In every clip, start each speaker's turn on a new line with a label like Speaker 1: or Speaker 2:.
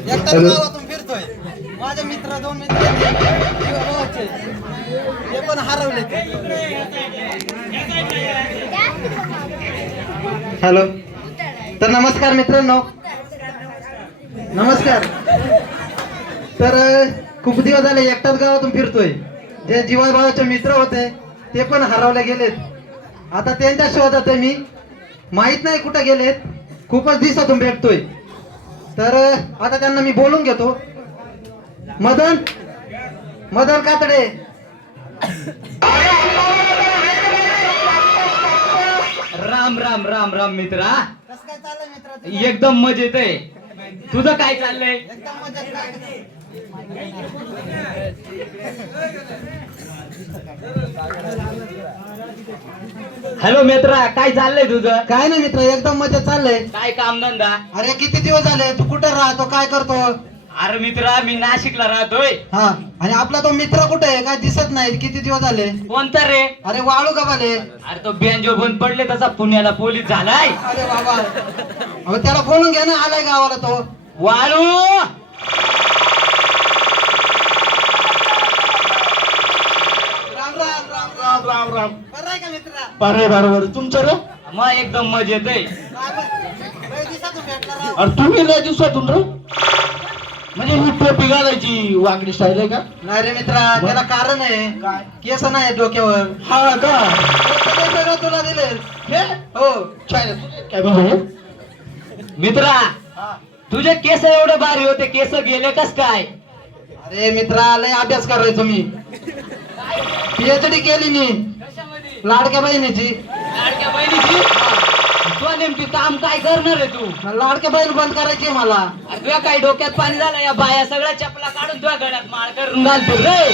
Speaker 1: एकटाच गावातून फिरतोय. माझे मित्र 2 मित्र आहेत. ते पण हरवले. हॅलो. तर नमस्कार मित्रांनो. नमस्कार. तर खूप दिवस झाले एकटाच गावातून फिरतोय. जे जीवाभावाचे मित्र होते ते पण हरवले गेलेत. आता त्यांच्या शोधात आहे मी. माहित नाही कुठे गेलेत. खूपच दिवसातून भेटतोय. तर आता त्यांना मी बोलून घेतो. मदन मदन कातडे.
Speaker 2: राम राम राम राम मित्रा.
Speaker 1: कसं काय चाललंय मित्र?
Speaker 2: एकदम मजेत आहे. तुझं काय चाललंय?
Speaker 1: एकदम मजेत काय?
Speaker 2: हॅलो मित्रा, काय चाललंय तुझं?
Speaker 1: काय नाही मित्र, एकदम मजेत चाललंय.
Speaker 2: काय कामधंदा?
Speaker 1: अरे किती दिवस झाले, तू कुठे राहतो, काय करतो?
Speaker 2: अरे मित्रा, मी नाशिकला राहतोय.
Speaker 1: हा, आणि आपला तो मित्र कुठे आहे, काय दिसत नाही, किती दिवस झाले?
Speaker 2: कोणता रे?
Speaker 1: अरे वाळू गबाले.
Speaker 2: अरे तो बँजो बंद पडले तसा पुण्याला पोलीस झालाय.
Speaker 1: अरे बाबा, अहो त्याला बोलून घ्या ना, आलाय गावाला तो.
Speaker 2: वाळू.
Speaker 1: राम राम राम
Speaker 3: राम राम राम.
Speaker 1: बरं आहे का मित्रा?
Speaker 3: बरे बरोबर. तुमचं रे?
Speaker 2: मग एकदम मजेत आहे.
Speaker 1: लय दिवसातून भेटला राव.
Speaker 3: अरे तुम्ही लय दिवसातून रे? म्हणजे ही टोपी घालायची वाकडी स्टाईल आहे का?
Speaker 1: नाही रे मित्रा, त्याला कारण आहे.
Speaker 3: काय?
Speaker 1: केस नाही डोक्यावर.
Speaker 3: हा का?
Speaker 1: ते सगळं तुला दिले.
Speaker 3: हे?
Speaker 1: हो.
Speaker 3: चायना काय बघू?
Speaker 2: मित्रा, तुझे केस एवढे भारी होते, केस गेले कस काय?
Speaker 1: अरे मित्रा, लय अभ्यास करायचो मी. PhD केली मी लाडक्या बहिणीची.
Speaker 2: लाडक्या बहिणीची? तू नेमकी काम काय करणार आहे तू?
Speaker 1: लाडक्या बहीण बंद करायची मला.
Speaker 2: अरे तुझ्या काय डोक्यात पाणी झालं? या बाया सगळ्या चपला काढून तुझ्या गळ्यात माळ करून घालतो रे.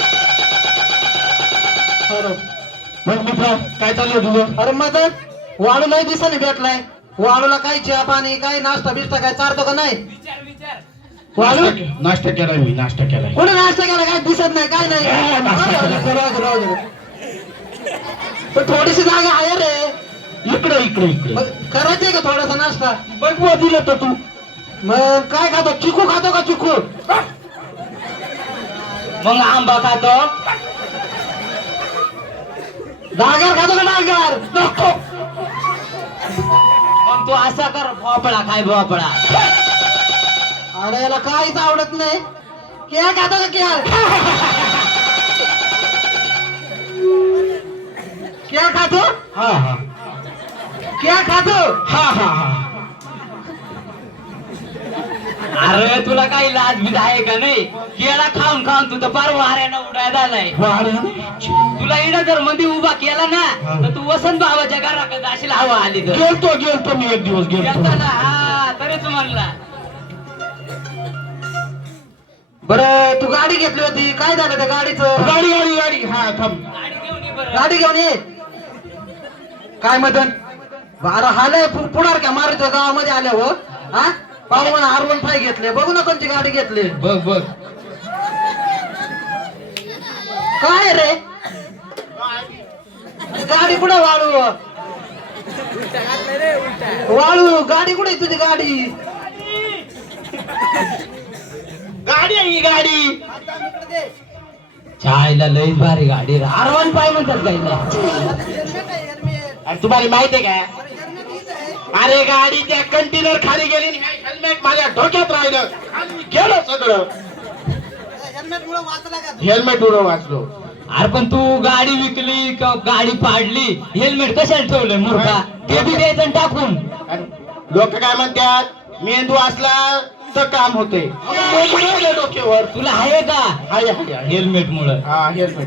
Speaker 3: मग मित्र काय चाललंय तुझं?
Speaker 1: अरे मदत, वाळू लय दिवसांनी भेटलाय. वाळूला काय चहा पाणी, काय नाश्ता बिस्टा काय चारतो का नाही? वाळू
Speaker 3: नाश्ता केलाय मी, नाश्ता केलाय.
Speaker 1: कोणी नाश्ता केला, काय दिसत नाही, काय नाही. राहू दे. पण थोडीशी जागा आहे रे.
Speaker 3: इकडे इकडे इकडे
Speaker 1: मग करायचंय का थोडासा नाश्ता?
Speaker 3: बघ बुवा, दिलं तर तू.
Speaker 1: मग काय खातो, चिकू खातो का चिकू?
Speaker 2: मग आंबा खातो.
Speaker 1: डागर खातो का डागर?
Speaker 3: नको.
Speaker 2: मग तू असा कर, भोपळा खाय भोपळा.
Speaker 1: अरे याला काहीच आवडत नाही. केळ खातो का केळ? केळ खातो?
Speaker 3: हा हा
Speaker 1: केळ खातो?
Speaker 3: हा हा हा.
Speaker 2: अरे तुला काही लाज बीज आहे का नाही? केळा खाऊन खाऊन तू तर फार वाऱ्यानं उडायला आलाय. तुला इडं जर मध्ये उभा केला ना, तर तू वसंत बाबाच्या घराकडे जाशील हवा आली तर.
Speaker 3: गेलतो मी एक दिवस गेलतो.
Speaker 2: येताना हा तरीच म्हणला.
Speaker 1: बरं तू गाडी घेतली होती, काय झालं त्या गाडीचं?
Speaker 3: गाडी गाडी गाडी. हा थांब.
Speaker 2: गाडी घेऊन ये बरं.
Speaker 1: गाडी घेऊन ये. काय मदन? बारा हालय पुढार का मारतो गावामध्ये आल्या हो. हा, पाहून R15 घेतले. बघू ना कोणती गाडी घेतली.
Speaker 2: बघ बघ.
Speaker 1: काय रे गाडी कुठे? वाळू वाळू गाडी कुठे तुझी गाडी?
Speaker 3: गाडी आहे ही गाडी.
Speaker 2: चायला लई भारी गाडी. R15 म्हणतात काही नाही.
Speaker 3: अरे तुम्हाला माहिती आहे का? अरे गाडीच्या कंटेनर खाली गेली, हेल्मेट माझ्या डोक्यात राहिलं, खाली गेलं सगळं. हेल्मेट उडव वाचलो.
Speaker 2: अरे पण तू गाडी विकली का गाडी पाडली, हेल्मेट कशाला ठेवलंय मूर्खा? ते बी द्यायचं टाकून.
Speaker 3: लोक काय म्हणतात, मेंदू असला तर काम होते. डोक्यावर
Speaker 2: तुला आहे का
Speaker 3: हाय हाय
Speaker 2: हेल्मेट मुळे?
Speaker 3: हा हेल्मेट.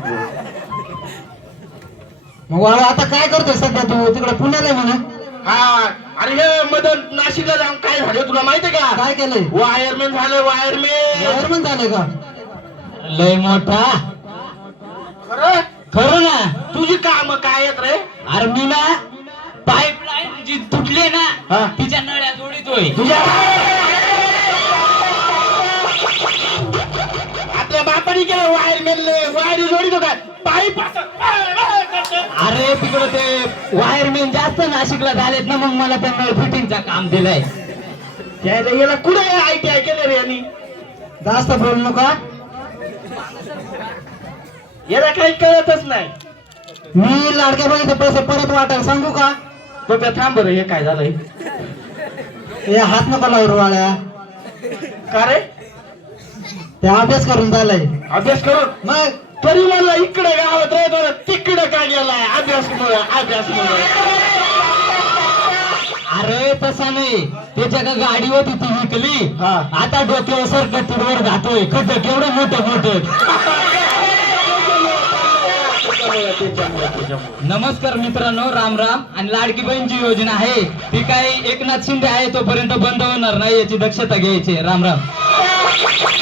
Speaker 1: मग वाळू आता काय करतोय सध्या तू? तिकडे पुण्याला आहे म्हणा.
Speaker 3: हा. अरे हे मदन नाशिकला जाऊन काय झालं तुला माहितीये का?
Speaker 1: काय केलंय?
Speaker 3: वायरमॅन झालं, वायरमॅन.
Speaker 1: वायरमन झाले का?
Speaker 2: लय मोठा.
Speaker 3: खरं?
Speaker 2: खरं ना.
Speaker 3: तुझी काम काय आहेत रे?
Speaker 2: अरे मी ना पाईपलाईन जी तुटली ना,
Speaker 3: हा.
Speaker 2: तिच्या नळ्या जोडितोय.
Speaker 3: तुझ्या आपल्या बापाने केलं वायरमॅन. वायर जोडीतो काय पाईप
Speaker 2: अरे तिकडं ते वायरमॅन जास्त नाशिकला झालेत ना, मग मला त्या नळ फिटिंगचं काम दिलंय.
Speaker 3: याला कुठे ITI केलं रे? त्यांनी
Speaker 1: जास्त बोलू नका.
Speaker 3: याला काही कळतच नाही.
Speaker 1: मी लाडक्या बहिणीचे पैसे परत वाटायला सांगू का?
Speaker 3: बघा थांब बरं, हे काय झालंय?
Speaker 1: हे हात नका लावू वाड्या.
Speaker 3: का रे?
Speaker 1: ते अभ्यास करून झालाय.
Speaker 3: अभ्यास करून
Speaker 1: मग
Speaker 3: तरी मला इकडे गावात राहतो ना, तिकडे काय गेलाय? अभ्यास
Speaker 2: अरे तसा नाही, त्याच्या का गाडी होती ती विकली.
Speaker 3: हा.
Speaker 2: आता डोक्यावर सरकटीवर घातोय खड्ड केवढं मोठं मोठं. नमस्कार मित्रांनो, राम राम. आणि लाडकी बहीणची योजना आहे ती काही एकनाथ शिंदे आहे तोपर्यंत बंद होणार नाही, याची दक्षता घ्यायची. राम राम.